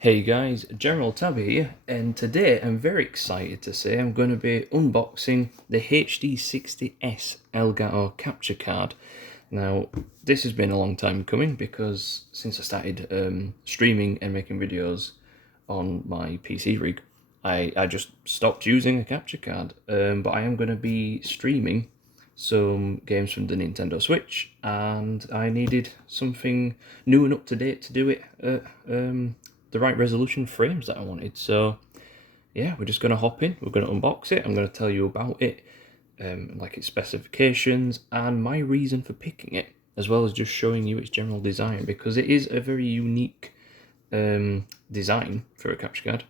Hey guys, General Tabby here, and today I'm very excited to say I'm going to be unboxing the HD60S Elgato capture card. Now, this has been a long time coming because since I started streaming and making videos on my PC rig, I just stopped using a capture card, but I am going to be streaming some games from the Nintendo Switch, and I needed something new and up to date to do it at the right resolution frames that I wanted. So yeah, we're just going to hop in, we're going to unbox it, I'm going to tell you about it, like its specifications and my reason for picking it, as well as just showing you its general design, because it is a very unique design for a capture card.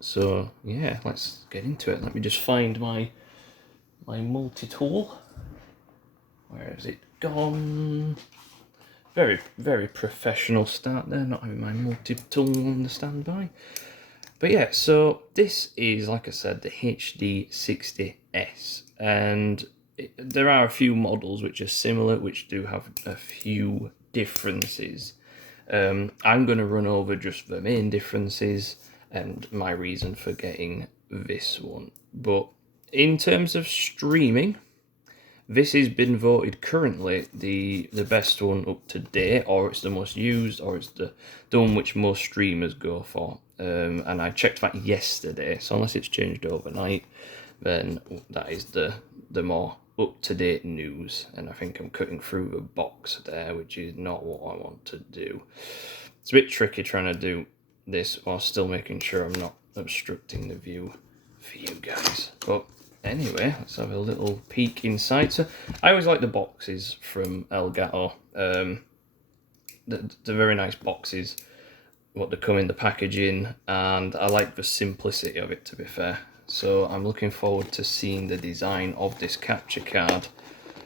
So yeah, let's get into it. Let me just find my multi-tool. Where has it gone? Very professional start there, not having my multi-tool on the standby. But yeah, so this is, like I said, the HD60S, and there are a few models which are similar, which do have a few differences. I'm going to run over just the main differences and my reason for getting this one. But in terms of streaming, this has been voted currently the best one up to date, or it's the most used, or it's the one which most streamers go for. And I checked that yesterday, so unless it's changed overnight, then that is the more up-to-date news. And I think I'm cutting through the box there, which is not what I want to do. It's a bit tricky trying to do this while still making sure I'm not obstructing the view for you guys. But anyway, let's have a little peek inside. So I always like the boxes from Elgato. The very nice boxes, what they come in the packaging, and I like the simplicity of it, to be fair. So I'm looking forward to seeing the design of this capture card.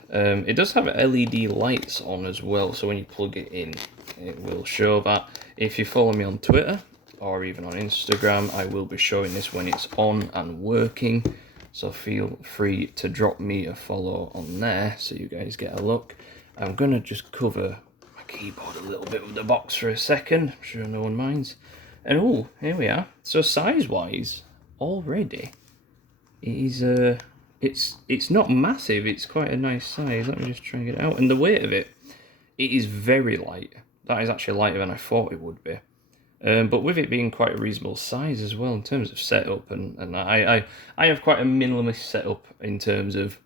It does have LED lights on as well, so when you plug it in, it will show that. If you follow me on Twitter or even on Instagram, I will be showing this when it's on and working. So feel free to drop me a follow on there so you guys get a look. I'm going to just cover my keyboard a little bit with the box for a second. I'm sure no one minds. And oh, here we are. So size-wise, already, it is, it's not massive. It's quite a nice size. Let me just try and get it out. And the weight of it, it is very light. That is actually lighter than I thought it would be. But with it being quite a reasonable size as well in terms of setup, and I have quite a minimalist setup in terms of,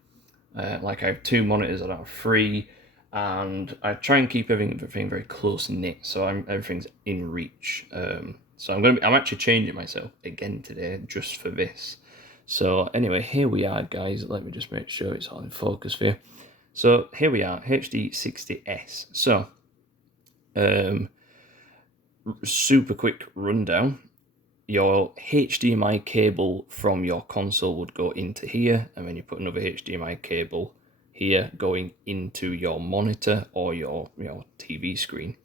like I have two monitors that are free, and I try and keep everything very close knit, so everything's in reach. So I'm actually changing myself again today just for this. So anyway, here we are, guys. Let me just make sure it's all in focus for you. So here we are, HD60S. So super quick rundown. Your HDMI cable from your console would go into here, and then you put another HDMI cable here going into your monitor or your TV screen.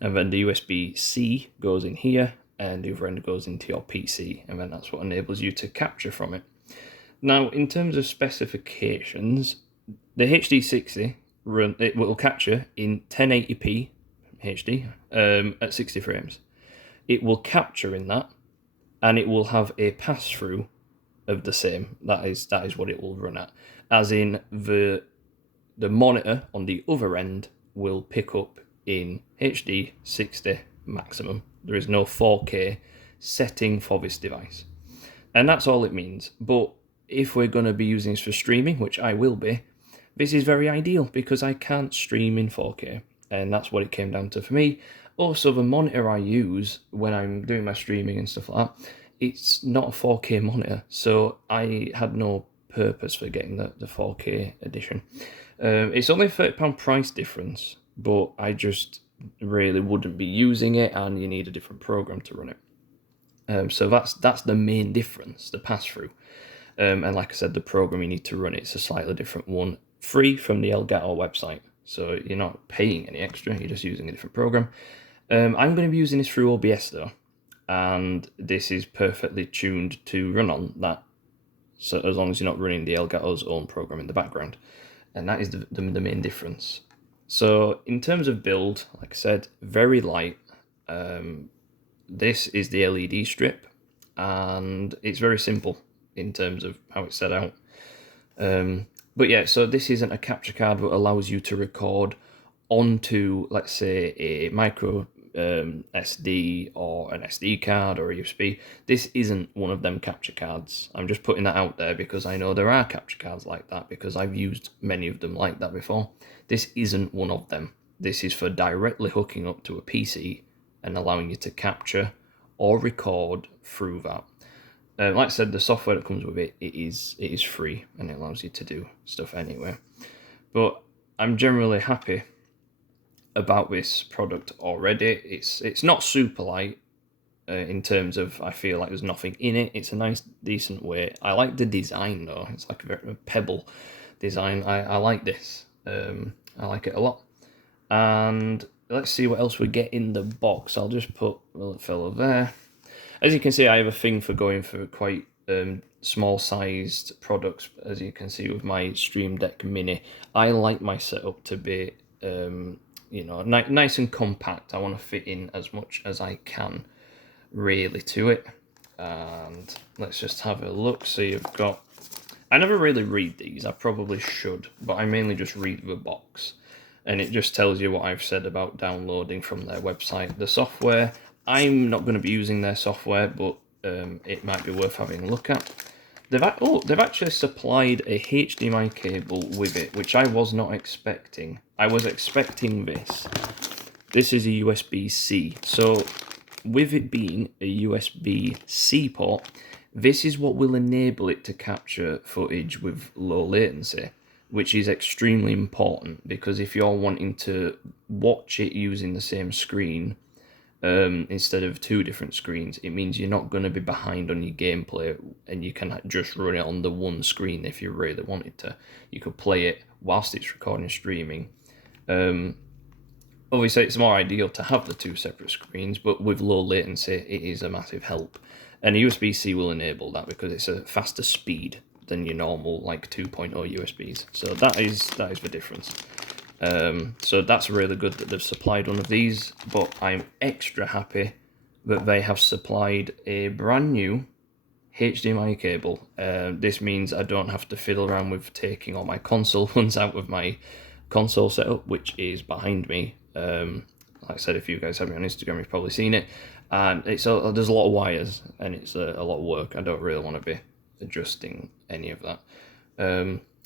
And then the USB-C goes in here, and the other end goes into your PC, and then that's what enables you to capture from it. Now, in terms of specifications, the HD60 it will capture in 1080p HD at 60 frames. It will capture in that, and it will have a pass-through of the same. That is what it will run at. As in the monitor on the other end will pick up in HD 60 maximum. There is no 4K setting for this device. And that's all it means. But if we're going to be using this for streaming, which I will be, this is very ideal because I can't stream in 4K. And that's what it came down to for me. Also, the monitor I use when I'm doing my streaming and stuff like that, it's not a 4K monitor, so I had no purpose for getting the 4K edition. It's only a £30 price difference, but I just really wouldn't be using it, and you need a different program to run it. So that's the main difference, the pass-through. And like I said, the program you need to run it's a slightly different one, free from the Elgato website. So you're not paying any extra, you're just using a different program. I'm going to be using this through OBS though, and this is perfectly tuned to run on that, so as long as you're not running the Elgato's own program in the background. And that is the main difference. So in terms of build, like I said, very light. this is the LED strip, and it's very simple in terms of how it's set out. But yeah, so this isn't a capture card that allows you to record onto, let's say, a micro SD or an SD card or a USB. This isn't one of them capture cards. I'm just putting that out there because I know there are capture cards like that, because I've used many of them like that before. This isn't one of them. This is for directly hooking up to a PC and allowing you to capture or record through that. Like I said, the software that comes with it, it is free, and it allows you to do stuff anyway. But I'm generally happy about this product already. It's not super light in terms of, I feel like there's nothing in it. It's a nice, decent weight. I like the design though. It's like a pebble design. I like this. I like it a lot. And let's see what else we get in the box. I'll just put a little fellow there. As you can see, I have a thing for going for quite small-sized products, as you can see with my Stream Deck Mini. I like my setup to be, nice and compact. I want to fit in as much as I can, really, to it. And let's just have a look. So you've got... I never really read these. I probably should, but I mainly just read the box. And it just tells you what I've said about downloading from their website. The software... I'm not going to be using their software, but it might be worth having a look at. They've actually supplied a HDMI cable with it, which I was not expecting. I was expecting this. This is a USB-C. So with it being a USB-C port, this is what will enable it to capture footage with low latency, which is extremely important, because if you're wanting to watch it using the same screen, instead of two different screens, it means you're not going to be behind on your gameplay, and you can just run it on the one screen if you really wanted to. You could play it whilst it's recording and streaming. Obviously, it's more ideal to have the two separate screens, but with low latency, it is a massive help. And USB-C will enable that because it's a faster speed than your normal like 2.0 USBs. So that is the difference. So that's really good that they've supplied one of these, but I'm extra happy that they have supplied a brand new HDMI cable. This means I don't have to fiddle around with taking all my console ones out of my console setup, which is behind me. Like I said, if you guys have me on Instagram, you've probably seen it. And there's a lot of wires, and it's a lot of work. I don't really want to be adjusting any of that.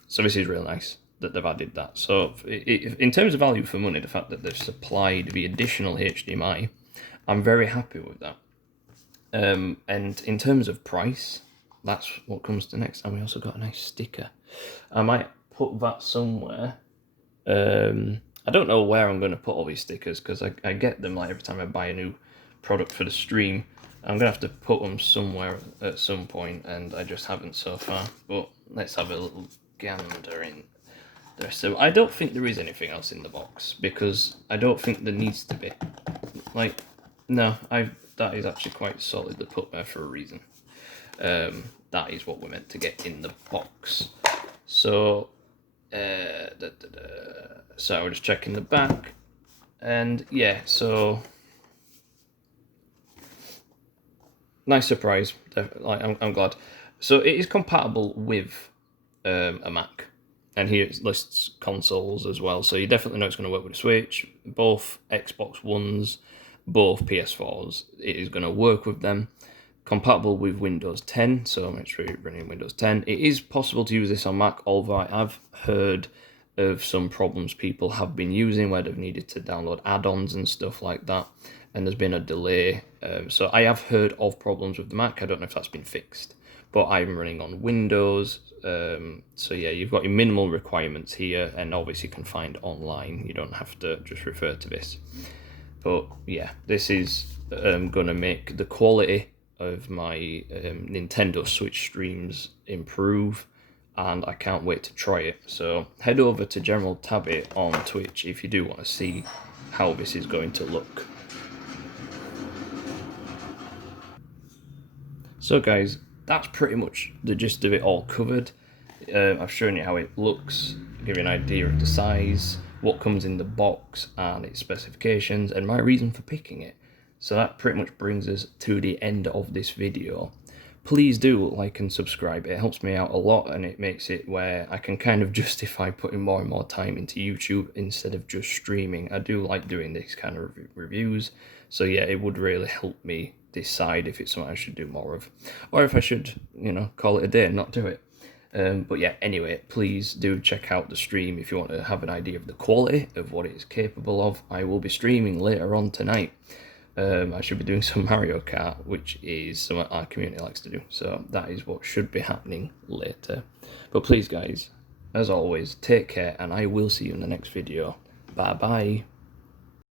So this is real nice that they've added that. So in terms of value for money, the fact that they've supplied the additional HDMI, I'm very happy with that. And in terms of price, that's what comes to next. And we also got a nice sticker. I might put that somewhere. I don't know where I'm going to put all these stickers, because I get them like every time I buy a new product for the stream. I'm going to have to put them somewhere at some point, and I just haven't so far. But let's have a little gander in there. So I don't think there is anything else in the box, because I don't think there needs to be. Like, no, that is actually quite solid to put there for a reason. That is what we're meant to get in the box. So, so we're just checking the back, and yeah, so nice surprise. Like, I'm glad. So it is compatible with a Mac. And here it lists consoles as well, so you definitely know it's going to work with a Switch, both Xbox Ones, both PS4s. It is going to work with them. Compatible with Windows 10, so make sure you're running Windows 10. It is possible to use this on Mac, although I have heard of some problems people have been using where they've needed to download add-ons and stuff like that, and there's been a delay. So I have heard of problems with the Mac. I don't know if that's been fixed, but I'm running on Windows. So yeah, you've got your minimal requirements here, and obviously you can find online. You don't have to just refer to this. But yeah, this is going to make the quality of my Nintendo Switch streams improve, and I can't wait to try it. So head over to General Tabby on Twitch if you do want to see how this is going to look. So guys, that's pretty much the gist of it all covered. I've shown you how it looks, give you an idea of the size, what comes in the box and its specifications, and my reason for picking it. So that pretty much brings us to the end of this video. Please do like and subscribe. It helps me out a lot, and it makes it where I can kind of justify putting more and more time into YouTube instead of just streaming. I do like doing this kind of reviews, so yeah, it would really help me decide if it's something I should do more of, or if I should, you know, call it a day and not do it. But yeah, anyway, please do check out the stream if you want to have an idea of the quality of what it is capable of. I will be streaming later on tonight. I should be doing some Mario Kart, which is something our community likes to do. So that is what should be happening later. But please, guys, as always, take care, and I will see you in the next video. Bye-bye.